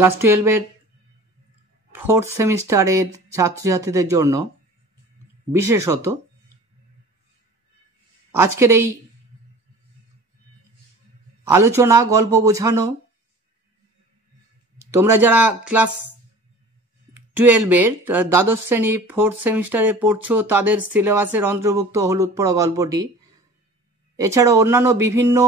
Class 12-এর 4th সেমিস্টারের ছাত্রছাত্রীদের জন্য বিশেষত আজকের এই আলোচনা গল্প বোঝানো তোমরা যারা ক্লাস 12-এর দ্বাদশ শ্রেণী 4th সেমিস্টারে পড়ছো তাদের সিলেবাসের অন্তর্ভুক্ত হলুদ পড়া গল্পটি, এছাড়া অন্যান্য বিভিন্ন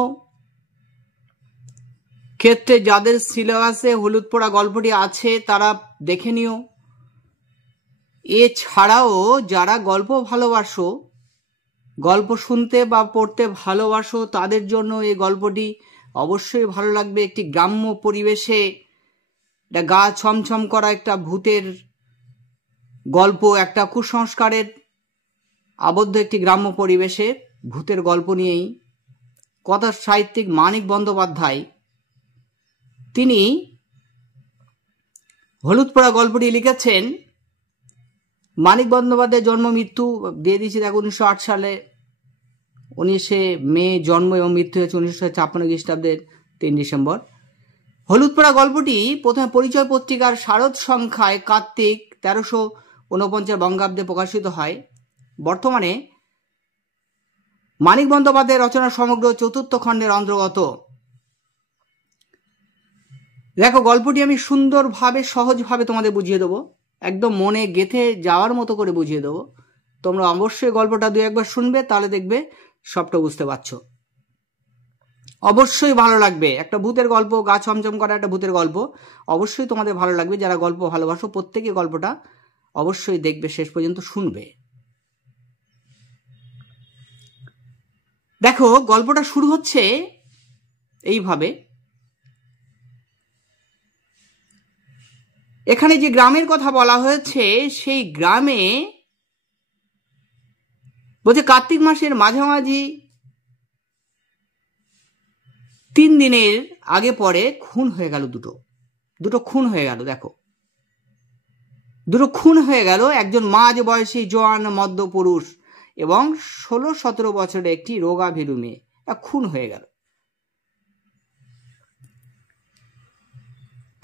ক্ষেত্রে যাদের সিলেবাসে হলুদ পড়া গল্পটি আছে তারা দেখে নিও। এছাড়াও যারা গল্প ভালোবাসো, গল্প শুনতে বা পড়তে ভালোবাসো তাদের জন্য এই গল্পটি অবশ্যই ভালো লাগবে। একটি গ্রাম্য পরিবেশে একটা গা ছমছম করা একটা ভূতের গল্প, একটা কুসংস্কারের আবদ্ধ একটি গ্রাম্য পরিবেশে ভূতের গল্প নিয়েই কথা সাহিত্যিক মানিক বন্দ্যোপাধ্যায় তিনি হলুদ পড়া গল্পটি লিখেছেন। মানিক বন্দ্যোপাধ্যায়ের জন্ম মৃত্যু দিয়ে দিয়েছি দেখো 1908 সালে 19শে মে জন্ম এবং মৃত্যু হয়েছে 1956 খ্রিস্টাব্দের 3 ডিসেম্বর। হলুদ পড়া গল্পটি প্রথমে পরিচয় পত্রিকার শারদ সংখ্যায় কার্তিক 1349 বঙ্গাব্দে প্রকাশিত হয়। বর্তমানে মানিক বন্দ্যোপাধ্যায়ের রচনা সমগ্র 4th খণ্ডের অন্তর্গত। দেখো গল্পটি আমি সুন্দরভাবে সহজভাবে তোমাদের বুঝিয়ে দেবো, একদম মনে গেঁথে যাওয়ার মতো করে বুঝিয়ে দেবো। তোমরা অবশ্যই গল্পটা 2-1বার শুনবে, তাহলে দেখবে সবটা বুঝতে পারছো। অবশ্যই ভালো লাগবে, একটা ভূতের গল্প, গা ছমছম করা একটা ভূতের গল্প, অবশ্যই তোমাদের ভালো লাগবে। যারা গল্প ভালোবাসো প্রত্যেকে গল্পটা অবশ্যই দেখবে, শেষ পর্যন্ত শুনবে। দেখো গল্পটা শুরু হচ্ছে এইভাবে। এখানে যে গ্রামের কথা বলা হয়েছে সেই গ্রামে বলছে কার্তিক মাসের মাঝামাঝি 3 দিনের আগে পরে খুন হয়ে গেল দুটো খুন হয়ে গেল। দেখো দুটো খুন হয়ে গেল, একজন মাঝ বয়সী জোয়ান মধ্য পুরুষ এবং 16-17 বছরের একটি রোগা ভীরু মেয়ে খুন হয়ে গেল।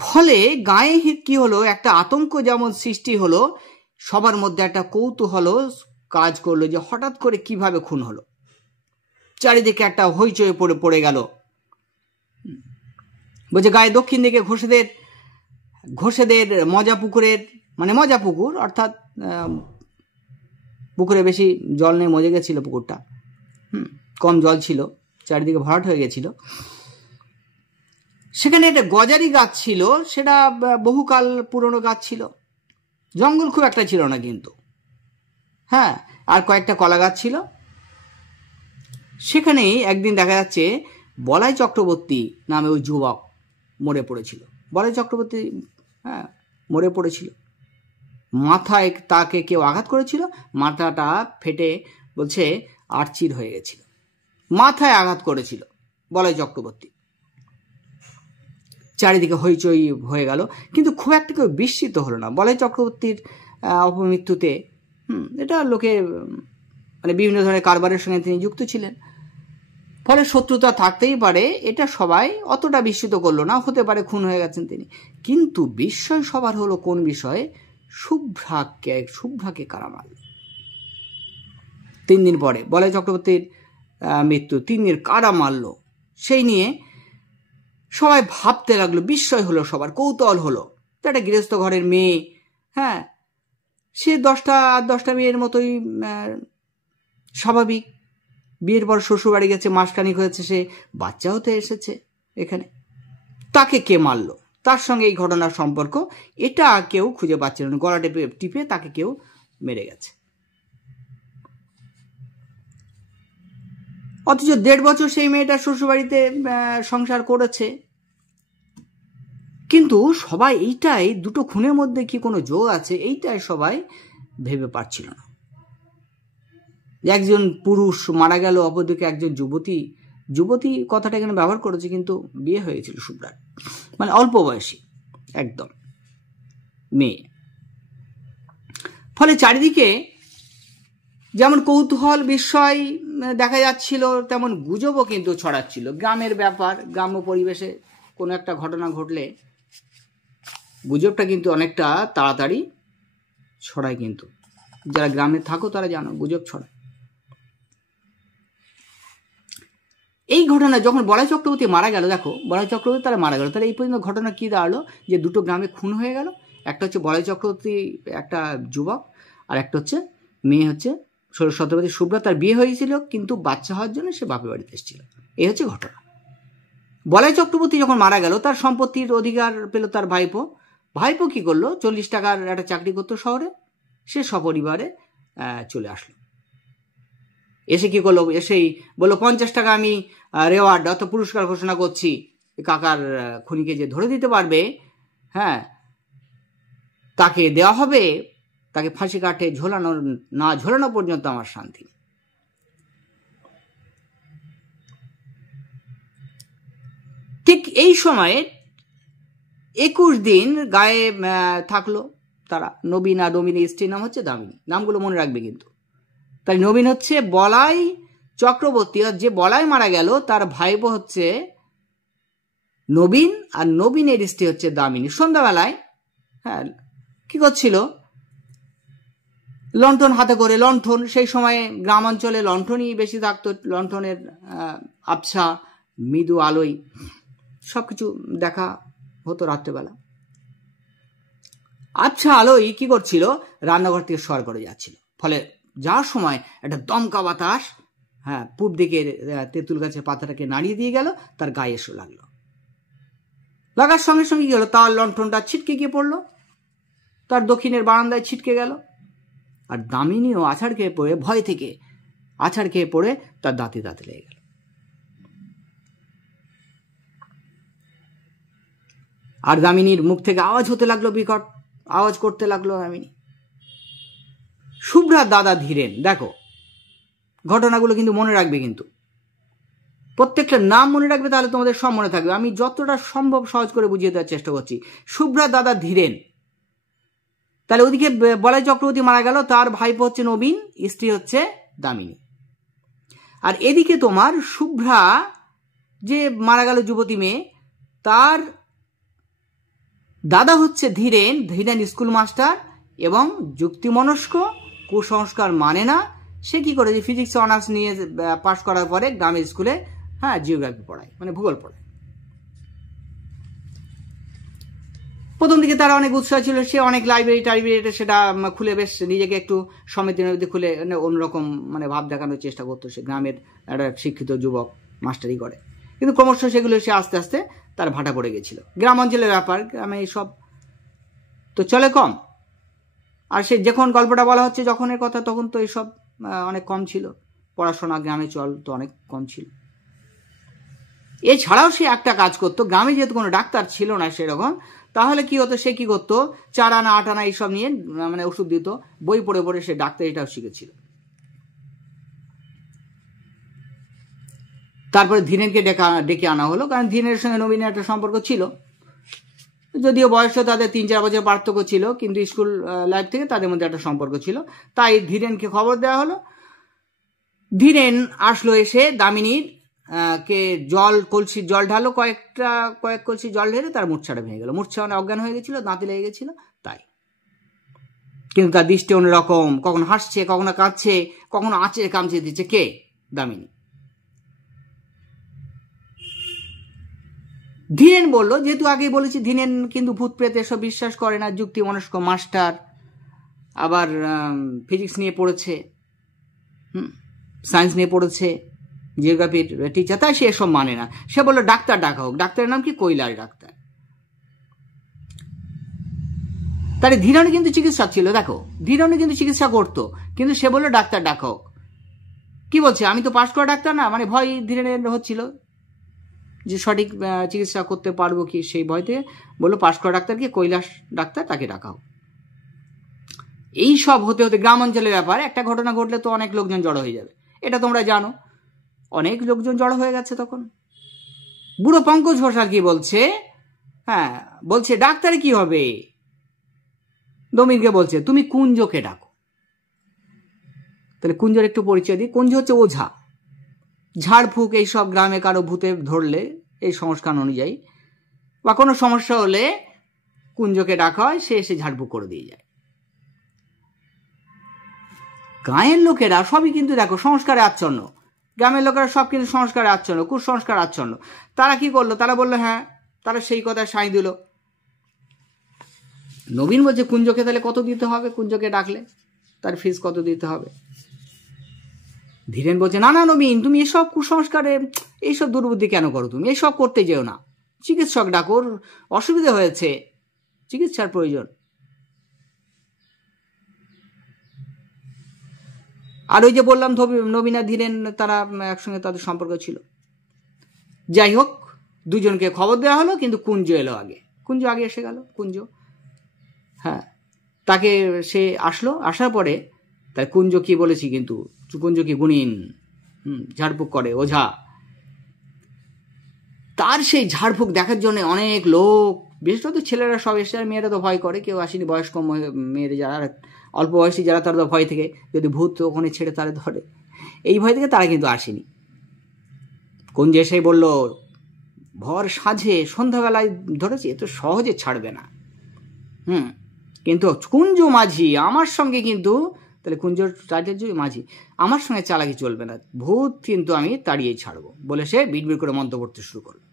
ফলে গায়ে কি হলো, একটা আতঙ্ক যেমন সৃষ্টি হলো, সবার মধ্যে একটা কৌতূহল কাজ করলো যে হঠাৎ করে কিভাবে খুন হলো। চারিদিকে একটা হইচই পড়ে গেল। বলছে গায়ে দক্ষিণ দিকে ঘোষেদের মজা পুকুরের, মানে মজা পুকুর অর্থাৎ পুকুরে বেশি জল নেই, মজে গেছিল পুকুরটা, কম জল ছিল, চারিদিকে ভরাট হয়ে গেছিল। সেখানে একটা গজারি গাছ ছিল, সেটা বহুকাল পুরনো গাছ ছিল, জঙ্গল খুব একটা ছিল না কিন্তু, হ্যাঁ, আর কয়েকটা কলা গাছ ছিল। সেখানেই একদিন দেখা যাচ্ছে বলাই চক্রবর্তী নামে ওই যুবক মরে পড়েছিল। বলাই চক্রবর্তী মরে পড়েছিল, মাথায় তাকে কেউ আঘাত করেছিল, মাথাটা ফেটে বলছে আর্চির হয়ে গেছিল, মাথায় আঘাত করেছিল বলাই চক্রবর্তী। চারিদিকে হইচই হয়ে গেল, কিন্তু খুব একটা কেউ বিস্মিত হলো না বলাই চক্রবর্তীর অপমৃত্যুতে। এটা লোকে মানে বিভিন্ন ধরনের কারবারের সঙ্গে তিনি যুক্ত ছিলেন, ফলে শত্রুতা থাকতেই পারে, এটা সবাই অতটা বিস্মিত করলো না। হতে পারে খুন হয়ে গেছেন তিনি, কিন্তু বিস্ময় সবার হলো কোন বিষয়ে, শুভ্রাকে কারা মারল। 3 দিন পরে বলাই চক্রবর্তীর মৃত্যু, 3 দিন কারা মারল সেই নিয়ে সবাই ভাবতে লাগলো, বিস্ময় হলো, সবার কৌতূহল হলো। একটা গৃহস্থ ঘরের মেয়ে, হ্যাঁ, সে 10টা মেয়ের মতোই স্বাভাবিক। বিয়ের পর শ্বশুর বাড়ি গেছে, মাসখানিক হয়েছে, সে বাচ্চা হতে এসেছে এখানে, তাকে কে মারলো, তার সঙ্গে এই ঘটনার সম্পর্ক এটা কেউ খুঁজে পাচ্ছিল না। গলা টিপে তাকে কেউ মেরে গেছে। অথচ 1.5 বছর সেই মেয়েটা শ্বশুরবাড়িতে সংসার করেছে, কিন্তু সবাই এইটাই, দুটো খুনের মধ্যে কি কোনো যোগ আছে এইটাই সবাই ভেবে পারছিল না। একজন পুরুষ মারা গেল, অপরদিকে একজন যুবতী কথাটা এখানে ব্যবহার করেছে, কিন্তু বিয়ে হয়েছিল শুভ্রার, মানে অল্প বয়সী একদম মেয়ে। ফলে চারিদিকে যেমন কৌতূহল বিস্ময় দেখা যাচ্ছিল, তেমন গুজবও কিন্তু ছড়াচ্ছিল। গ্রামের ব্যাপার, গ্রাম্য পরিবেশে কোনো একটা ঘটনা ঘটলে গুজবটা কিন্তু অনেকটা তাড়াতাড়ি ছড়ায়, কিন্তু যারা গ্রামে থাকো তারা জানো গুজব ছড়ায়। এই ঘটনা যখন বলাই চক্রবর্তী মারা গেল, দেখো বলাই চক্রবর্তী তারা মারা গেল, তাহলে এই পর্যন্ত ঘটনা কি দাঁড়ালো যে দুটো গ্রামে খুন হয়ে গেল। একটা হচ্ছে বলাই চক্রবর্তী একটা যুবক, আর একটা হচ্ছে মেয়ে হচ্ছে সত্যবতী শুভ্রা, তার বিয়ে হয়েছিল কিন্তু বাচ্চা হওয়ার জন্য সে বাপের বাড়িতে এসেছিল। এই হচ্ছে ঘটনা। বলাই চক্রবর্তী যখন মারা গেল তার সম্পত্তির অধিকার পেল তার ভাইপো। ভাইপো কি করলো, 40 টাকার একটা চাকরি করতো শহরে, সে সপরিবারে চলে আসলো। এসে কি করলো, এসেই বললো 50 টাকা আমি রেওয়ার্ড অর্থাৎ পুরস্কার ঘোষণা করছি, কাকার খুনিকে যে ধরে দিতে পারবে, হ্যাঁ, তাকে দেওয়া হবে, তাকে ফাঁসি কাটে ঝোলানো পর্যন্ত আমার শান্তি। ঠিক এই সময়ে 21 দিন গায়ে থাকলো তারা। নবীন আর নবীনের স্ত্রীর নাম হচ্ছে দামিনী। নামগুলো মনে রাখবে কিন্তু। তাই নবীন হচ্ছে বলাই চক্রবর্তী, আর যে বলাই মারা গেল তার ভাইপো হচ্ছে নবীন, আর নবীনের স্ত্রী হচ্ছে দামিনী। সন্ধ্যাবেলায় হ্যাঁ কি করছিল, লণ্ঠন হাতে করে, লণ্ঠন সেই সময় গ্রামাঞ্চলে লণ্ঠনই বেশি থাকতো, লণ্ঠনের আবছা মৃদু আলোয় সবকিছু দেখা হতো রাত্রেবেলা। আবছা আলোয় কি করছিল, রান্নাঘর থেকে সর করে যাচ্ছিল, ফলে যাওয়ার সময় একটা দমকা বাতাস হ্যাঁ পূব দিকে তেঁতুল গাছের পাতাটাকে নাড়িয়ে দিয়ে গেল, তার গায়ে এসে লাগলো। লাগার সঙ্গে সঙ্গে কি হলো, তার লণ্ঠনটা ছিটকে গিয়ে পড়লো, তার দক্ষিণের বারান্দায় ছিটকে গেল। আর দামিনীও আছাড় খেয়ে পড়ে, ভয় থেকে আছাড় খেয়ে পড়ে তার দাঁতে দাঁতে লেগে গেল। আর দামিনীর মুখ থেকে আওয়াজ হতে লাগলো, বিকট আওয়াজ করতে লাগলো দামিনী। শুভ্রার দাদা ধীরেন, দেখো ঘটনাগুলো কিন্তু মনে রাখবে, কিন্তু প্রত্যেকটা নাম মনে রাখবে, তাহলে তোমাদের সব মনে থাকবে। আমি যতটা সম্ভব সহজ করে বুঝিয়ে দেওয়ার চেষ্টা করছি। শুভ্রার দাদা ধীরেন, তাহলে ওদিকে বলাই চক্রবর্তী মারা গেল, তার ভাইপো হচ্ছে নবীন, স্ত্রী হচ্ছে দামিনী। আর এদিকে তোমার শুভ্রা যে মারা গেল যুবতী মেয়ে, তার দাদা হচ্ছে ধীরেন। ধীরেন স্কুল মাস্টার এবং যুক্তিমনস্ক, কুসংস্কার মানে না। সে কি করেছে, ফিজিক্স অনার্স নিয়ে পাশ করার পরে গ্রামের স্কুলে হ্যাঁ জিওগ্রাফি পড়ায়, মানে ভূগোল পড়ায়। প্রথম দিকে তারা অনেক উৎসাহ ছিল, সে অনেক লাইব্রেরি সেটা খুলে বেশ নিজেকে একটু সমিতির মধ্যে খুলে অন্যরকম মানে ভাব দেখানোর চেষ্টা করতো। সে গ্রামের একটা শিক্ষিত যুবক, মাস্টারি করে, কিন্তু ক্রমশ সেগুলো সে আস্তে আস্তে তার ভাটা পড়ে গেছিল। গ্রাম অঞ্চলের ব্যাপার, গ্রামে এইসব তো চলে কম। আর সে যখন গল্পটা বলা হচ্ছে যখনের কথা, তখন তো এইসব অনেক কম ছিল, পড়াশোনা গ্রামে চল তো অনেক কম ছিল। এছাড়াও সে একটা কাজ করতো, গ্রামে যেহেতু কোনো ডাক্তার ছিল না সেরকম, তাহলে কি হতো, সে কি করতো 4 আনা 8 আনা এইসব নিয়ে মানে ওষুধ দিত, বই পড়ে পড়ে সে ডাক্তারিটাও শিখেছিল। তারপরে ধীরেনকে ডেকে আনা হলো, কারণ ধীরেনের সঙ্গে নবীনের একটা সম্পর্ক ছিল, যদিও বয়সে তাদের 3-4 বছর পার্থক্য ছিল, কিন্তু স্কুল লাইফ থেকে তাদের মধ্যে একটা সম্পর্ক ছিল। তাই ধীরেনকে খবর দেওয়া হলো। ধীরেন আসলো, এসে দামিনীর কে কলসির জল ঢালো, কয়েক কলসি জল ঢেলে তার মূর্ছাটা ভেঙে গেল। মূর্ছা মানে অজ্ঞান হয়ে গেছিল, দাঁতে লেগে গেছিল তাই। কিন্তু তার দৃষ্টি অন্যরকম, কখনো হাসছে, কখনো কাঁদছে, কখনো আঁচে কামচে দিচ্ছে। কে? দামিনী। ধীরেন বলল, যেহেতু আগেই বলেছি ধীরেন কিন্তু ভূত প্রেত এসব বিশ্বাস করে না, যুক্তি মনস্ক মাস্টার, আবার ফিজিক্স নিয়ে পড়েছে, সায়েন্স নিয়ে পড়েছে, জিওগ্রাফির টিচার, তাই সে এসব মানে না। সে বললো ডাক্তার ডাকা হোক। ডাক্তারের নাম কি? কৈলাস ডাক্তার। তাহলে ধীরেন কিন্তু চিকিৎসক ছিল, দেখো ধীরেন কিন্তু চিকিৎসা করতো, কিন্তু সে বললো ডাক্তার ডাকা হোক। কি বলছে, আমি তো পাশ করা ডাক্তার না, মানে ভয় ধীরেনের হচ্ছিল যে সঠিক চিকিৎসা করতে পারবো কি, সেই ভয়তে বললো পাশ করা ডাক্তারকে, কৈলাস ডাক্তার, তাকে ডাকা হোক। এই সব হতে হতে গ্রাম অঞ্চলের ব্যাপার, একটা ঘটনা ঘটলে তো অনেক লোকজন জড়ো হয়ে যাবে, এটা তোমরা জানো। অনেক লোকজন জড়ো হয়ে গেছে তখন। বুড়ো পঙ্কজ ঘোষাল কি বলছে, হ্যাঁ বলছে ডাক্তারে কি হবে, দমিরকে বলছে তুমি কুঞ্জকে ডাকো। তাহলে কুঞ্জর একটু পরিচয় দিই। কুঞ্জ হচ্ছে ওঝা, ঝাড়ফুঁক এইসব গ্রামে কারো ভূতে ধরলে এই সংস্কার অনুযায়ী বা কোনো সমস্যা হলে কুঞ্জকে ডাকা হয়, সে এসে ঝাড়ফুঁক করে দিয়ে যায়। গাঁয়ের লোকেরা সবই কিন্তু দেখো সংস্কারে আচ্ছন্ন, গ্রামের লোকেরা সব কিন্তু সংস্কারে আচ্ছন্ন, কুসংস্কার আচ্ছন্ন। তারা কি করলো, তারা বললো হ্যাঁ, তারা সেই কথা সাই দিল। নবীন বলছে কুঞ্জকে তাহলে কত দিতে হবে, কুঞ্জকে ডাকলে তার ফিস কত দিতে হবে। ধীরেন বলছে না না নবীন, তুমি এসব কুসংস্কারে এইসব দুর্বুদ্ধি কেন করো, তুমি এইসব করতে যেও না, চিকিৎসক ডাকো, অসুবিধা হয়েছে, চিকিৎসার প্রয়োজন। আর ওই যে বললাম নবীন আর ধীরেন তারা একসঙ্গে তাদের সম্পর্ক ছিল। যাই হোক, দুজনকে খবর দেওয়া হলো, কিন্তু কুঞ্জ এলো আগে, কুঞ্জ আগে এসে গেল। কুঞ্জ হ্যাঁ, তাকে সে আসলো, আসার পরে তাই কুঞ্জ কি বলেছি, কিন্তু কুঞ্জ কি গুণিন, ঝাড়ফুঁক করে ওঝা। তার সেই ঝাড়ফুঁক দেখার জন্য অনেক লোক, বিশেষত ছেলেরা সব এসে, মেয়েরা তো ভয় করে, কেউ আসেনি, বয়স্ক মেয়েরা যারা অল্প বয়সী যারা, তারা তো ভয় থেকে, যদি ভূত ওখানে ছেড়ে তারা ধরে, এই ভয় থেকে তারা কিন্তু আসেনি। কুঞ্জ এসে বলল ভর সাঁঝে সন্ধ্যাবেলায় ধরেছি, এ তো সহজে ছাড়বে না। কিন্তু কুঞ্জ মাঝি আমার সঙ্গে, কিন্তু তাহলে কুঞ্জ রাজার্য মাঝি, আমার সঙ্গে চালাকি চলবে না, ভূত কিন্তু আমি তাড়িয়ে ছাড়বো, বলে সে বিড়বিড় করে মন্ত্র পড়তে শুরু করলো।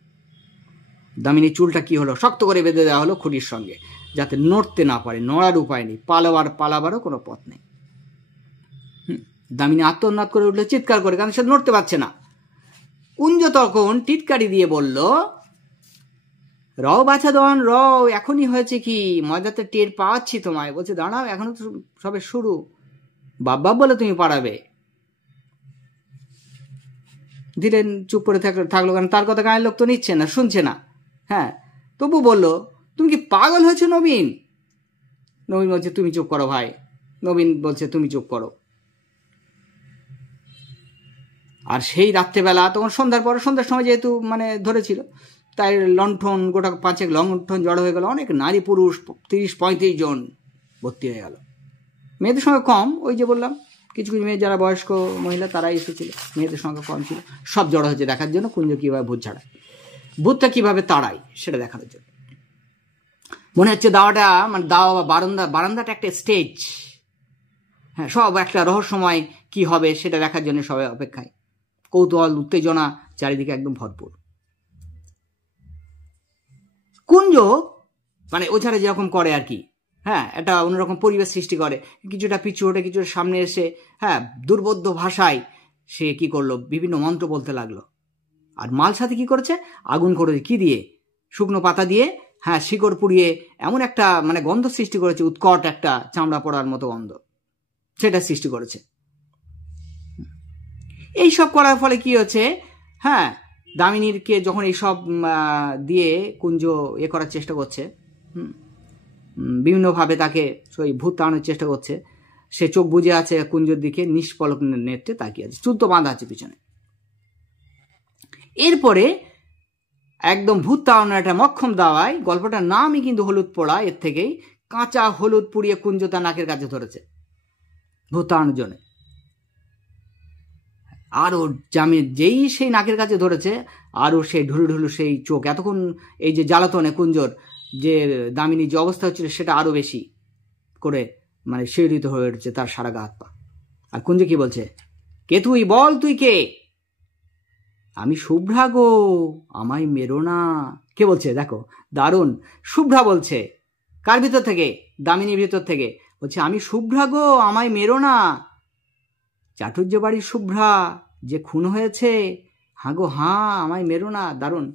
দামিনীর চুলটা কি হলো, শক্ত করে বেঁধে দেওয়া হলো খুঁটির সঙ্গে, যাতে নড়তে না পারে, নড়ার উপায় নেই, পালাবারও কোনো পথ নেই। দামিনী আত্মনাদ করে উঠলো চিৎকার করে, কারণ সে নড়তে পারছে না। কুঞ্জ তখন টিটকারি দিয়ে বলল রও বাছাদন রও, এখনই হয়েছে কি, মজাতে টের পাচ্ছি তোমায়। বলছে দাঁড়াও, এখনো তো সবে শুরু, বাবা বলে তুমি পারাবে। ধীরেন চুপ করে থাকলো, কারণ তার কথা গায়ের লোক তো নিচ্ছে না, শুনছে না। হ্যাঁ, তবু বললো তুমি কি পাগল হয়েছো নবীন? নবীন বলছে তুমি চুপ করো ভাই। নবীন বলছে তুমি চুপ করো। আর সেই রাত্রেবেলা, তখন সন্ধ্যার সময় যেহেতু মানে ধরেছিল, তাই লণ্ঠন গোটা 5 লণ্ঠন জড়ো হয়ে গেল, অনেক নারী পুরুষ 30-35 জন ভর্তি হয়ে গেল। মেয়েদের সঙ্গে কম, ওই যে বললাম কিছু কিছু মেয়ে যারা বয়স্ক মহিলা তারাই এসেছিল, মেয়েদের সংখ্যা কম ছিল। সব জড়ো হয়েছে দেখার জন্য কুঞ্জ কীভাবে ভূত ছাড়ায়, ভূতটা কীভাবে তাড়ায় সেটা দেখানোর জন্য। মনে হচ্ছে দাওয়াটা মানে দাওয়া বা বারান্দাটা একটা স্টেজ। হ্যাঁ, সব একটা রহস্যময় কি হবে সেটা দেখার জন্য সবাই অপেক্ষায়, কৌতূহল উত্তেজনা চারিদিকে একদম ভরপুর। কুঞ্জ মানে ওছাড়া যেরকম করে আর কি, হ্যাঁ, একটা অন্যরকম পরিবেশ সৃষ্টি করে, কিছুটা পিছু ওঠে, কিছুটা সামনে এসে, হ্যাঁ, দুর্বোধ্য ভাষায় সে কি করলো, বিভিন্ন মন্ত্র বলতে লাগলো। আর মাল সাথে কি করেছে, আগুন করেছে, কি দিয়ে, শুকনো পাতা দিয়ে, হ্যাঁ, শিকড় পুড়িয়ে এমন একটা মানে গন্ধ সৃষ্টি করেছে, উৎকট একটা চামড়া পড়ার মতো গন্ধ, সেটা সৃষ্টি করেছে। এইসব করার ফলে কি হচ্ছে, হ্যাঁ, দামিনীরকে যখন এইসব দিয়ে কুঞ্জ করার চেষ্টা করছে, বিভিন্নভাবে তাকে সেই ভূত তাড়ানোর চেষ্টা করছে, সে চোখ বুজে আছে কুঞ্জর দিকে, নিষ্পলক নেত্রে তাকিয়ে আছে, চুল তো বাঁধা আছে পিছনে। এরপরে একদম ভূত তাড়ানোর একটা মক্ষম দাওয়ায়, গল্পটার নামই কিন্তু হলুদ পোড়া, এর থেকেই কাঁচা হলুদ পুড়িয়ে কুঞ্জ তার নাকের কাছে ধরেছে ভূত তাড়ানোর জন্য। আরও যেই সেই নাকের কাছে ধরেছে, আরও সেই ঢুলু সেই চোখ, এতক্ষণ এই যে জ্বালাতনে কুঞ্জর যে দামিনী যে অবস্থা হচ্ছিল সেটা আরও বেশি করে মানে শিহরিত হয়ে উঠছে তার সারা গা হাত পা। আর কুঞ্জ কি বলছে, কে তুই, বল তুই কে? আমি শুভ্রা গো, আমায় মেরো না। কে বলছে দেখো, দারুণ, শুভ্রা বলছে। কার ভিতর থেকে? দামিনীর ভিতর থেকে বলছে আমি শুভ্রা গো, আমায় মেরো না। চাটুর্য বাড়ির শুভ্রা যে খুন হয়েছে, হাঁ গো হাঁ, আমায় মেরো না। দারুণ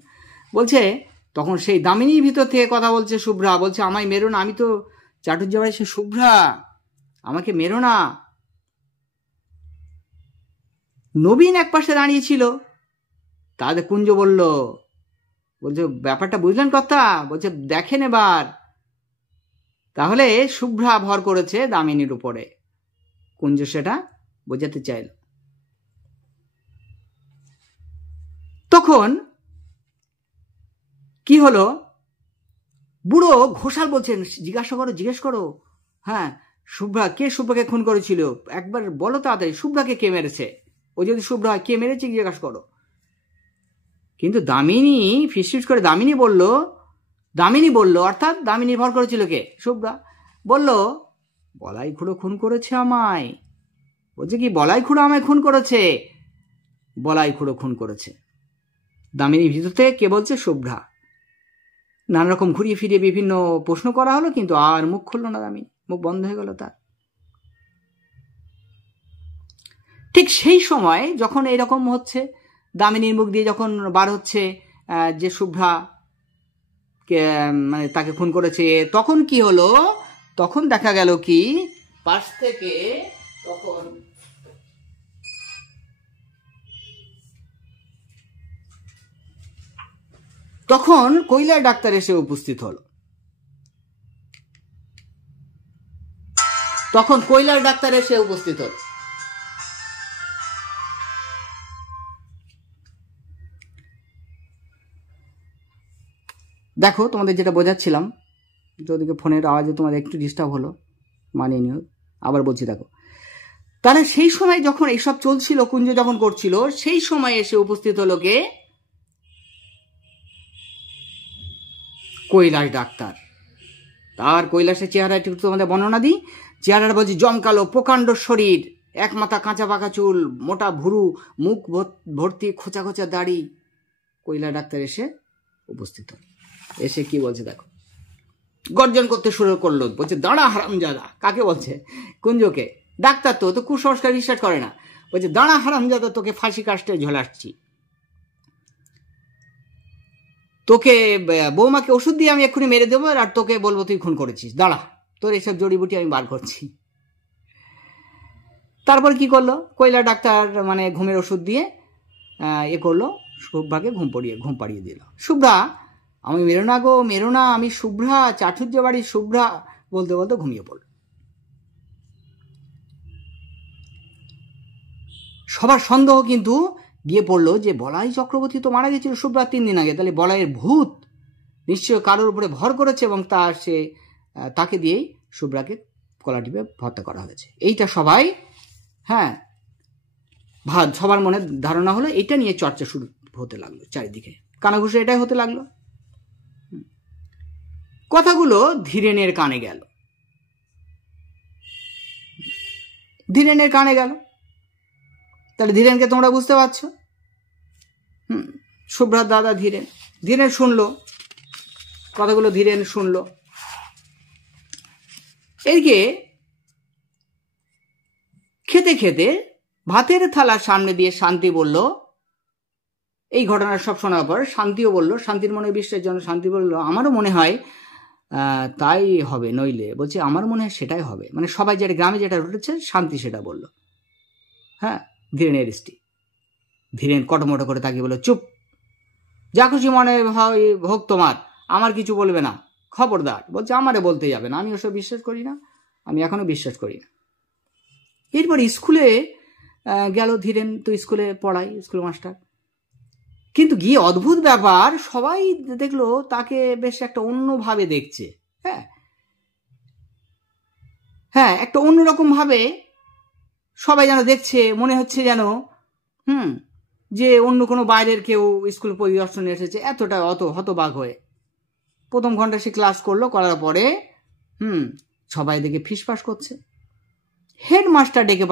বলছে। তখন সেই দামিনীর ভিতর থেকে কথা বলছে শুভ্রা, বলছে আমায় মেরো না, আমি তো চাটুর্য বাড়ির সে শুভ্রা, আমাকে মেরো না। নবীন এক পাশে দাঁড়িয়েছিল, তাদের কুঞ্জ বলছে ব্যাপারটা বুঝলেন কথা? বলছে দেখেন এবার। তাহলে শুভ্রা ভর করেছে দামিনীর উপরে, কুঞ্জ সেটা বোঝাতে চাইল। তখন কি হলো, বুড়ো ঘোষাল বলছেন জিজ্ঞেস করো, হ্যাঁ, শুভ্রা কে, শুভ্রাকে খুন করেছিল, একবার বলো তাড়াতাড়ি, শুভ্রাকে কে মেরেছে? ও যদি শুভ্রা কে মেরেছে জিজ্ঞাসা করো। কিন্তু দামিনী ফিসফিস করে দামিনী বলল, দামিনী বলল, অর্থাৎ দামিনী নির্ভর করেছিল কে? শুভ্রা। বলল, বলাই খুড়ো খুন করেছে আমায়। বলছে কি, বলাই খুড়ো আমায় খুন করেছে? বলাই খুড়ো খুন করেছে। দামিনী ভিতরতে কে বলছে? শুভ্রা। নানা রকম ঘুরিয়ে ফিরিয়ে বিভিন্ন প্রশ্ন করা হলো, কিন্তু আর মুখ খুলল না দামিনী, মুখ বন্ধ হয়ে গেল তার। ঠিক সেই সময় যখন এরকম হচ্ছে, দামিনীর মুখ দিয়ে যখন বার হচ্ছে যে শুভ্রা মানে তাকে খুন করেছে, তখন কি হলো? তখন দেখা গেল কি, পাশ থেকে তখন কৈলাস ডাক্তার এসে উপস্থিত হলো। তখন কৈলাস ডাক্তার এসে উপস্থিত হলো। দেখো, তোমাদের যেটা বোঝাচ্ছিলাম, যদিকে ফোনের আওয়াজে তোমাদের একটু ডিস্টার্ব হলো, মানিয়ে নিও। আবার বলছি, দেখো, তাহলে সেই সময় যখন এইসব চলছিল, কুঞ্জ যখন করছিল, সেই সময় এসে উপস্থিত হলো কে? কৈলাস ডাক্তার। তার কৈলাসের চেহারা একটু তোমাদের বর্ণনা দিই। চেহারাটা বলছি জমকালো, প্রকাণ্ড শরীর, এক মাথা কাঁচা পাকা চুল, মোটা ভুরু, মুখ ভর্তি খোঁচা খোঁচা দাড়ি। কৈলাস ডাক্তার এসে উপস্থিত হল। এসে কি বলছে দেখো, গর্জন করতে শুরু করলো, বলছে, দাঁড়া হারামজাদা। কাকে বলছে? কুঞ্জকে। ডাক্তার তো কুসংস্কার বিশ্বাস করে না। বলছে, দাঁড়া হারামজাদা, তোকে ফাঁসি কাস্টে ঝোলাচ্ছি। তোকে বৌমাকে ওষুধ দিয়ে আমি এক্ষুনি মেরে দেবো, আর তোকে বলবো তুই খুন করেছিস। দাঁড়া, তোর এইসব জড়িবুটি আমি বার করছি। তারপর কি করলো? কৈলাস ডাক্তার মানে ঘুমের ওষুধ দিয়ে এ করলো, শুভ্রাকে ঘুম পাড়িয়ে দিল। শুভ্রা, আমি মেরো না গো, মেরো না, আমি শুভ্রা, চাটুর্য বাড়ির শুভ্রা বলতে বলতে ঘুমিয়ে পড়ল। সবার সন্দেহ কিন্তু গিয়ে পড়লো যে বলাই চক্রবর্তী তো মারা গেছিল শুভ্রা 3 দিন আগে, তাহলে বলাইয়ের ভূত নিশ্চয় কারোর উপরে ভর করেছে এবং তাকে দিয়েই শুভ্রাকে কলা টিপে হত্যা করা হয়েছে। এইটা সবাই সবার মনে ধারণা হলো, এটা নিয়ে চর্চা শুরু হতে লাগলো চারিদিকে, কানাঘুষে এটাই হতে লাগলো। কথাগুলো ধীরেনের কানে গেল। ধীরেনের কানে গেল, তাহলে ধীরেনকে তোমরা বুঝতে পারছো। শুভ্রার দাদা ধীরেন শুনলো কথাগুলো, ধীরেন শুনলো। এদিকে খেতে খেতে ভাতের থালার সামনে দিয়ে শান্তি বলল, এই ঘটনার সব শোনার পর শান্তিও বলল, শান্তির মনে বিশ্বাসের জন্য শান্তি বলল, আমারও মনে হয় তাই হবে, নইলে বলছে আমার মনে হয় সেটাই হবে। মানে সবাই যেটা গ্রামে যেটা ঘটেছে, শান্তি সেটা বলল। ধীরেনের স্ত্রী। ধীরেন কটমটো করে তাকিয়ে বলল, চুপ, যা খুশি মনে হয় হোক তোমার, আমার কিছু বলবে না, খবরদার। বলছে, আমারে বলতে যাবে না, আমি ওসব বিশ্বাস করি না, আমি এখনো বিশ্বাস করি না। এরপর স্কুলে গেল ধীরেন, তো স্কুলে পড়াই, স্কুল মাস্টার। কিন্তু গিয়ে অদ্ভুত ব্যাপার, সবাই দেখলো তাকে বেশ একটা অন্যভাবে দেখছে। একটা অন্যরকম ভাবে সবাই যেন দেখছে, মনে হচ্ছে যেন যে অন্য কোনো বাইরের কেউ স্কুল পরিদর্শনে এসেছে, এতটা হতবাক হয়ে। প্রথম ঘন্টা সে ক্লাস করলো, করার পরে সবাই দেখে ফিসফাস করছে। হেডমাস্টার ডেকে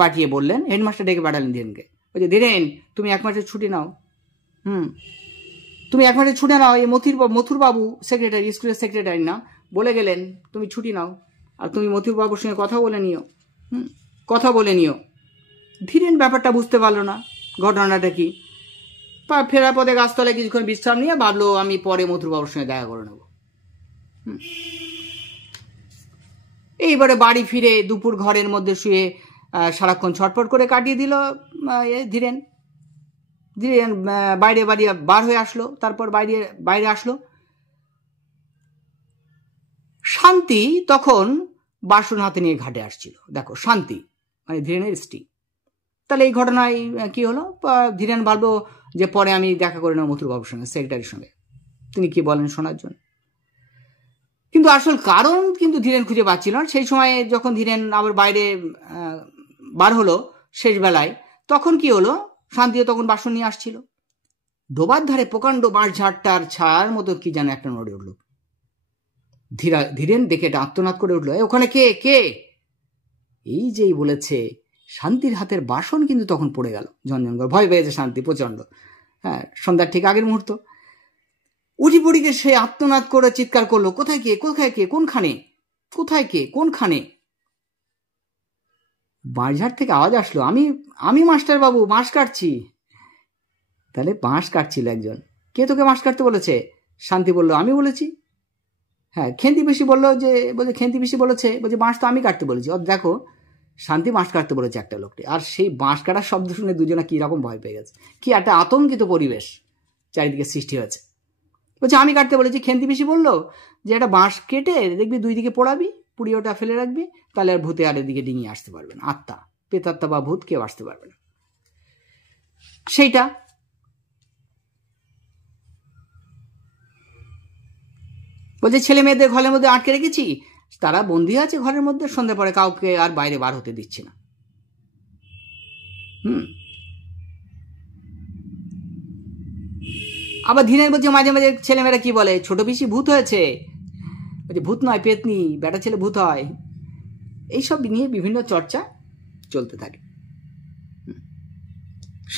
পাঠালেন ধীরেনকে। বলছে, ধীরেন, তুমি 1 মাসের ছুটি নাও। তুমি 1 মাসের ছুটি নাও। এই মথুরবাবু সেক্রেটারি, স্কুলের সেক্রেটারি না, বলে গেলেন তুমি ছুটি নাও, আর তুমি মথুরবাবুর সঙ্গে কথা বলে নিও। ধীরেন ব্যাপারটা বুঝতে পারলো না, ঘটনাটা কি। ফেরার পথে গাছতলায় কিছুক্ষণ বিশ্রাম নিয়ে ভাবলো, আমি পরে মথুরবাবুর সঙ্গে দেখা করে নেব। এইবারে বাড়ি ফিরে দুপুর ঘরের মধ্যে শুয়ে সারাক্ষণ ছটফট করে কাটিয়ে দিল ধীরেন। বাইরে বার হয়ে আসলো, তারপর বাইরে আসলো। শান্তি তখন বাসন হাতে নিয়ে ঘাটে আসছিল। দেখো, শান্তি মানে ধীরেনের স্ত্রী। তাহলে এই ঘটনায় কি হলো? ধীরেন ভাবলো যে পরে আমি দেখা করে নেব মথুরবাবুর সঙ্গে, সেক্রেটারির সঙ্গে, তিনি কি বলেন শোনার জন্য। কিন্তু আসল কারণ কিন্তু ধীরেন খুঁজে পাচ্ছিল না। সেই সময় যখন ধীরেন আবার বাইরে বার হলো শেষ বেলায়, তখন কি হলো? শান্তিও তখন বাসন নিয়ে আসছিল। ডোবার ধারে প্রকাণ্ড বাঁশ ঝাড়টার ছায়ার মতো কি যেন একটা নড়ে উঠল। ধীরেন দেখে এটা আত্মনাদ করে উঠলো, ওখানে কে কে? এই যেই বলেছে শান্তির হাতের বাসন কিন্তু তখন পড়ে গেল ঝনঝন করে। ভয় পেয়েছে শান্তি প্রচন্ড। হ্যাঁ, সন্ধ্যার ঠিক আগের মুহূর্ত। উঠি পড়িকে সে আত্মনাদ করে চিৎকার করলো, কোথায় কে, কোথায় কে, কোনখানে, কোথায় কে, কোনখানে? বাঁশঝাড় থেকে আওয়াজ আসলো, আমি আমি মাস্টার বাবু, বাঁশ কাটছি। তাহলে বাঁশ কাটছিল একজন। কে তোকে বাঁশ কাটতে বলেছে? শান্তি বলল, আমি বলেছি। হ্যাঁ, খেন্তি পিসি বললো যে, বলছে খেন্তি পিসি বলেছে, বলছে বাঁশ তো আমি কাটতে বলেছি। দেখো, শান্তি বাঁশ কাটতে বলেছে একটা লোকটি, আর সেই বাঁশ কাটার শব্দ শুনে দুজনে কি রকম ভয় পেয়ে গেছে। কি একটা আতঙ্কিত পরিবেশ চারিদিকে সৃষ্টি হয়েছে। বলছে আমি কাটতে বলেছি। খেন্তি পিসি বললো যে একটা বাঁশ কেটে দেখবি দুই দিকে পোড়াবি, পুড়িয়ে ওটা ফেলে রাখবি, তাহলে আর ভূতে আর এদিকে ডিঙিয়ে আসতে পারবে না, আত্মা, পেতাত্মা বা ভূত কেউ আসতে পারবে না। সেইটা বলছে ছেলে মেয়েদের ঘরের মধ্যে আটকে রেখেছি, তারা বন্দী আছে ঘরের মধ্যে, সন্ধ্যা পরে কাউকে আর বাইরে বার হতে দিচ্ছি না। আবার দিনের বলছে মাঝে মাঝে ছেলেমেয়েরা কি বলে, ছোট পিসি ভূত হয়েছে। বলছে ভূত নয়, পেতনি, বেটা ছেলে ভূত হয়। এইসব নিয়ে বিভিন্ন চর্চা চলতে থাকে।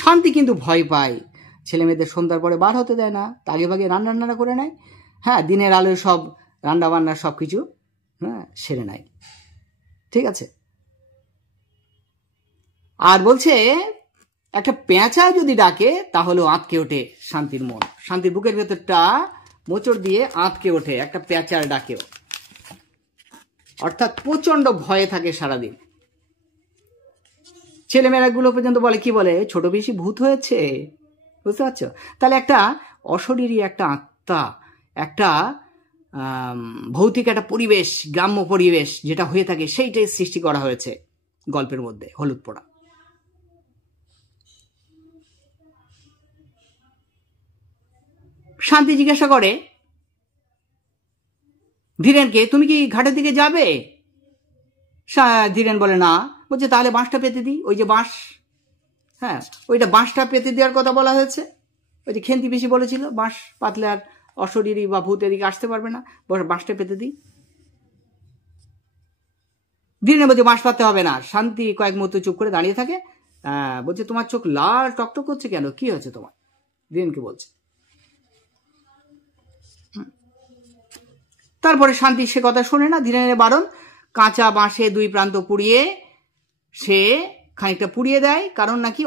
শান্তি কিন্তু ভয় পায়, ছেলে মেয়েদের সন্ধ্যার পরে বার হতে দেয় না, আগে ভাগে রান্না করে নেয়। হ্যাঁ, দিনের আলোয় সব রান্না বান্না সব কিছু সেরে নেয়। ঠিক আছে। আর বলছে একটা পেঁচা যদি ডাকে তাহলেও আঁতকে ওঠে শান্তির মন। শান্তির বুকের ভেতরটা মোচড় দিয়ে আঁতকে ওঠে একটা পেঁচার ডাকেও। অর্থাৎ প্রচন্ড ভয়ে থাকে সারাদিন। ছেলেমেয়েরা গুলো পর্যন্ত বলে, কি বলে, ছোট বেশি ভূত হয়েছে। বুঝতে পারছো? তাহলে একটা অশরীরী একটা আত্মা, একটা ভৌতিক একটা পরিবেশ, গ্রাম্য পরিবেশ যেটা হয়ে থাকে, সেইটাই সৃষ্টি করা হয়েছে গল্পের মধ্যে হলুদ পোড়া। শান্তি জিজ্ঞাসা করে ধীরেনকে, তুমি কি ঘাটের দিকে যাবে? ধীরেন বলে না। বলছে তাহলে বাঁশটা পেতে দিই, ওই যে বাঁশ, হ্যাঁ ওইটা বাঁশটা পেতে দেওয়ার কথা বলা হয়েছে। ওই যে খেন্তি বেশি বলেছিল বাঁশ পাতলে আর অশরীরী বা ভূত এদিকে আসতে পারবে না, বাঁশটা পেতে দিই। ধীরেন বলছে বাঁশ পাততে হবে না। শান্তি কয়েক মুহূর্ত চুপ করে দাঁড়িয়ে থাকে। বলছে তোমার চোখ লাল টকটক করছে কেন, কি হয়েছে তোমার? ধীরেনকে বলছে। তারপরে শান্তি সে কথা শোনে না। ধীরেনের বারণ, কাঁচা বাঁশে দুই প্রান্ত পুড়িয়ে সে খানিকটা পুড়িয়ে দেয়, কারণ নাকি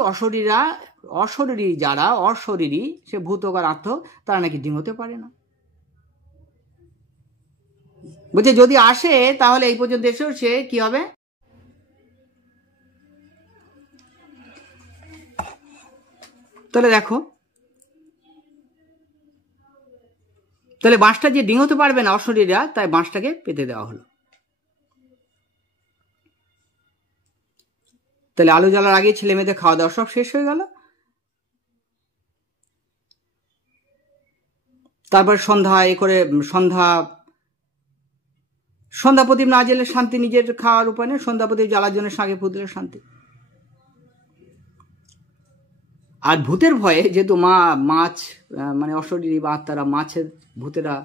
অশরীরী যারা অশরীরী, সে ভূতকার আত্ম, তারা নাকি ডিঙোতে পারে না। বলছে যদি আসে তাহলে এই পর্যন্ত এসেও সে কি হবে? তাহলে দেখো, তাহলে বাঁশটা যে ডিঙোতে পারবে না অশরীরীরা, তাই বাঁশটাকে পেতে দেওয়া হলো। তাহলে আলো জ্বালার আগে ছেলে মেয়েদের খাওয়া দাওয়া সব শেষ হয়ে গেল। তারপর সন্ধ্যা প্রদীপ না জ্বালে শান্তি নিজের খাওয়ার উপায় নেই, সন্ধ্যা প্রদীপ জ্বালার জন্য সাগে ফুটলে শান্তি। আর ভূতের ভয়ে যেহেতু মাছ মানে অশরীরী বা আত্মারা, মাছের ভূতেরা,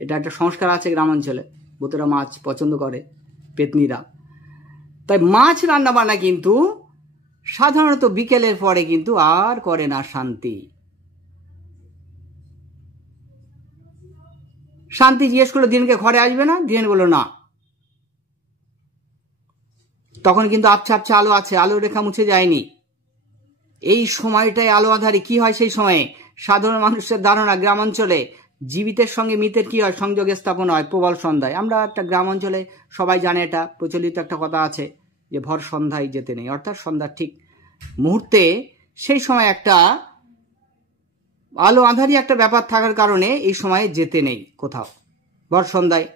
এটা একটা সংস্কার আছে গ্রামাঞ্চলে, ভূতেরা মাছ পছন্দ করে, পেতনিরা, তাই মাছ রান্না বান্না কিন্তু সাধারণত বিকেলের পরে কিন্তু আর করে না শান্তি। শান্তি জিজ্ঞেস করলো দিনকে ঘরে আসবে না? দিন বললো না। তখন কিন্তু আবছা আবছা আলো আছে, আলোর রেখা মুছে যায়নি। এই সময়টাই আলো আধারি। কি হয় সেই সময়ে? সাধারণ মানুষের ধারণা গ্রামাঞ্চলে জীবিতের সঙ্গে মৃতের কি হয়, সংযোগ স্থাপন হয় প্রবল সন্ধ্যায়। আমরা একটা গ্রামাঞ্চলে সবাই জানে, এটা প্রচলিত একটা কথা আছে যে ভর সন্ধ্যায় যেতে নেই, অর্থাৎ সন্ধ্যার ঠিক মুহূর্তে সেই সময় একটা আলো আধারি একটা ব্যাপার থাকার কারণে এই সময়ে যেতে নেই কোথাও ভর সন্ধ্যায়।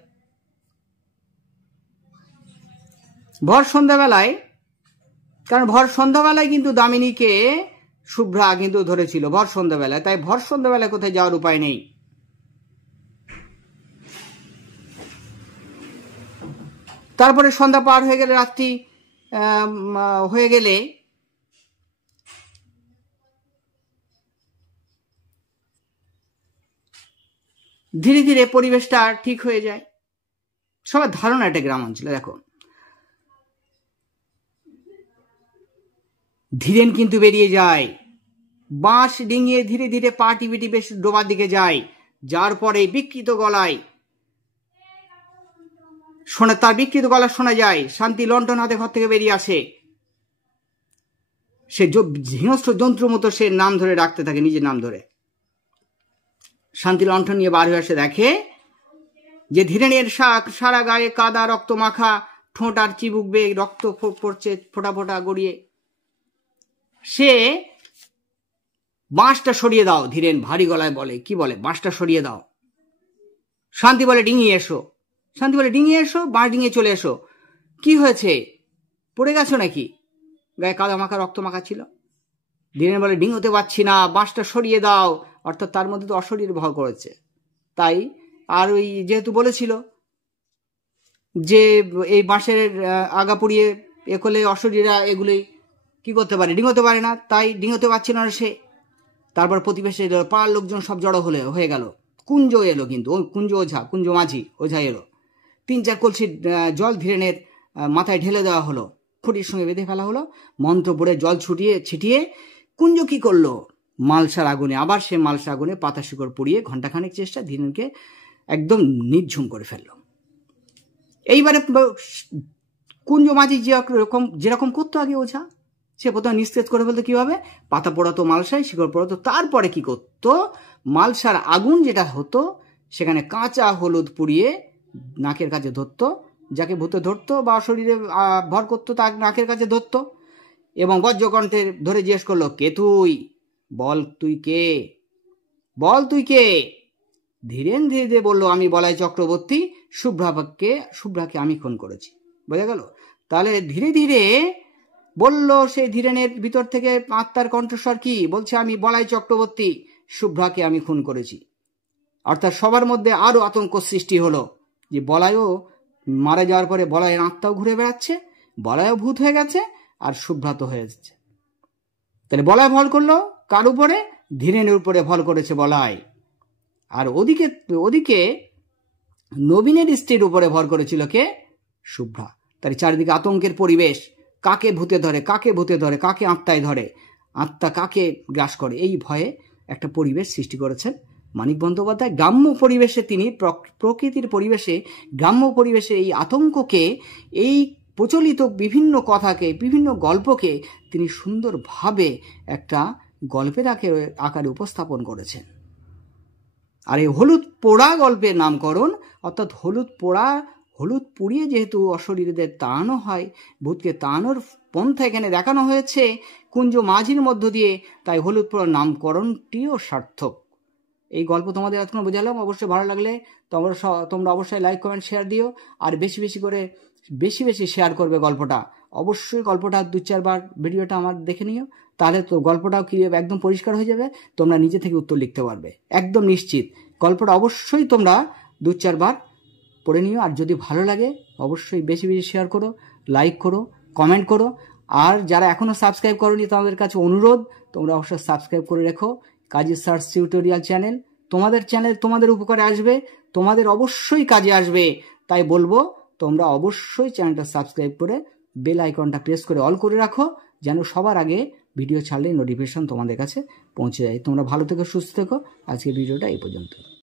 ভর সন্ধ্যাবেলায়, কারণ ভর সন্ধ্যাবেলায় কিন্তু দামিনীকে শুভ্রা কিন্তু ধরেছিল ভর সন্ধ্যাবেলায়, তাই ভর সন্ধ্যাবেলায় কোথায় যাওয়ার উপায় নেই। তারপরে সন্ধ্যা পার হয়ে গেলে, রাত্রি হয়ে গেলে ধীরে ধীরে পরিবেশটা ঠিক হয়ে যায়। সবার ধারণা এটা গ্রাম অঞ্চলে। দেখো ধীরেন কিন্তু বেরিয়ে যায়, বাঁশ ডিঙিয়ে ধীরে ধীরে পা টিপে টিপে ডোবার দিকে যায়, যার পরে বিকৃত গলায় তার বিকৃত গলা শোনা যায়। শান্তি লণ্ঠন হাতে ঘর থেকে বেরিয়ে আসে, সে হিংস্র যন্ত্র মতো সে নাম ধরে ডাকতে থাকে, নিজের নাম ধরে। শান্তি লণ্ঠন নিয়ে বার হয়ে আসে, দেখে যে ধীরেনের সারা গায়ে কাদা রক্ত মাখা, ঠোঁট আর চিবুক বেয়ে রক্ত পড়ছে ফোটা ফোটা গড়িয়ে। সে বাঁশটা সরিয়ে দাও, ধীরেন ভারী গলায় বলে। কি বলে? বাঁশটা সরিয়ে দাও। শান্তি বলে ডিঙিয়ে এসো। শান্তি বলে ডিঙিয়ে এসো, বাঁশ ডিঙিয়ে চলে এসো। কি হয়েছে, পড়ে গেছো নাকি? গায়ে কাদা মাখা রক্ত মাখা ছিল। ধীরেন বলে ডিঙোতে পারছি না, বাঁশটা সরিয়ে দাও। অর্থাৎ তার মধ্যে তো অশরীর ভর করেছে। তাই আর ওই যেহেতু বলেছিল যে এই বাঁশের আগা পুড়িয়ে এ করলে অশরীরা এগুলি কি করতে পারে, ডিঙোতে পারে না, তাই ডিঙোতে পারছিল না সে। তারপর প্রতিবেশী এলো, পাড়ার লোকজন সব জড়ো হয়ে গেল। কুঞ্জ এলো, কিন্তু ওই কুঞ্জ মাঝি ওঝা এলো। 3-4 কলসি জল ধীরেনের মাথায় ঢেলে দেওয়া হলো, খুঁটির সঙ্গে বেঁধে ফেলা হলো। মন্ত্র পড়ে জল ছিটিয়ে কুঞ্জ কি করলো, মালসার আগুনে, আবার সে মালসার আগুনে পাতা শিকড় পুড়িয়ে ঘণ্টাখানেক চেষ্টা ধীরেনকে একদম নির্ঝুম করে ফেললো। এইবারে কুঞ্জ মাঝি যেরকম করতো আগে ওঝা, সে প্রথমে নিস্তেজ করে ফেলতো। কিভাবে? পাতা পোড়াতো মালসায়, শিকড় পোড়াতো। তারপরে কি করতো, মালসার আগুন যেটা হতো সেখানে কাঁচা হলুদ পুড়িয়ে নাকের কাছে ধরতো, যাকে ভূতে ধরতো বা শরীরে ভর করতো তার নাকের কাছে ধরতো, এবং বজ্রকণ্ঠে ধরে জিজ্ঞেস করলো, কে তুই? বল তুই কে, বল তুই কে? ধীরেন ধীরে ধীরে বললো, আমি বলাই চক্রবর্তী, শুভ্রাকে আমি খুন করেছি। বোঝা গেল? তাহলে ধীরে ধীরে বলল সেই ধীরেনের ভিতর থেকে আত্মার কণ্ঠস্বর কি বলছে, আমি বলাই চক্রবর্তী, শুভ্রাকে আমি খুন করেছি। অর্থাৎ সবার মধ্যে আরো আতঙ্ক সৃষ্টি হলো যে বলাইও মারা যাওয়ার পরে বলাইয়ের আত্মাও ঘুরে বেড়াচ্ছে, বলাইও ভূত হয়ে গেছে, আর শুভ্রা তো হয়ে যাচ্ছে। তাহলে বলাই ভর করলো কার উপরে? ধীরেনের উপরে ভর করেছে বলাই। আর ওদিকে নবীনের স্ত্রীর উপরে ভর করেছিল কে? শুভ্রা। তার চারিদিকে আতঙ্কের পরিবেশ। কাকে ভূতে ধরে, কাকে ভূতে ধরে, কাকে আত্মায় ধরে, আত্মা কাকে গ্রাস করে, এই ভয়ে একটা পরিবেশ সৃষ্টি করেছেন মানিক বন্দ্যোপাধ্যায়। গ্রাম্য পরিবেশে তিনি প্রকৃতির পরিবেশে, গ্রাম্য পরিবেশে এই আতঙ্ককে, এই প্রচলিত বিভিন্ন কথাকে, বিভিন্ন গল্পকে তিনি সুন্দরভাবে একটা গল্পের আকারে উপস্থাপন করেছেন। আর এই হলুদ পোড়া গল্পের নামকরণ, অর্থাৎ হলুদ পুড়িয়ে যেহেতু অশরীরদের তাড়ানো হয়, ভূতকে তাড়ানোর পন্থা এখানে দেখানো হয়েছে কুঞ্জ মাঝির মধ্য দিয়ে, তাই হলুদ পোড়ার নামকরণটিও সার্থক। এই গল্প তোমাদের এতক্ষণ বোঝালাম। অবশ্যই ভালো লাগলে তোমরা অবশ্যই লাইক কমেন্ট শেয়ার দিও, আর বেশি বেশি শেয়ার করবে গল্পটা। অবশ্যই গল্পটা 2-4 বার ভিডিওটা আমার দেখে নিও, তাহলে তো গল্পটাও ক্লিয়ার একদম পরিষ্কার হয়ে যাবে, তোমরা নিজে থেকে উত্তর লিখতে পারবে একদম নিশ্চিত। গল্পটা অবশ্যই তোমরা 2-4 বার পড়ে নিও, আর যদি ভালো লাগে অবশ্যই বেশি বেশি শেয়ার করো, লাইক করো, কমেন্ট করো। আর যারা এখনো সাবস্ক্রাইব করোনি তাদের কাছে অনুরোধ, তোমরা অবশ্যই সাবস্ক্রাইব করে রেখো কাজী সার্চ টিউটোরিয়াল চ্যানেল। চ্যানেল তোমাদের উপকারে আসবে, তোমাদের অবশ্যই কাজে আসবে। তাই বলবো তোমরা অবশ্যই চ্যানেলটা সাবস্ক্রাইব করে বেল আইকনটা প্রেস করে অল করে রাখো, যেন সবার আগে ভিডিও ছাড়লে নোটিফিকেশন তোমাদের কাছে পৌঁছে যায়। তোমরা ভালো থেকো, সুস্থ থেকো। আজকে ভিডিওটা এই পর্যন্ত।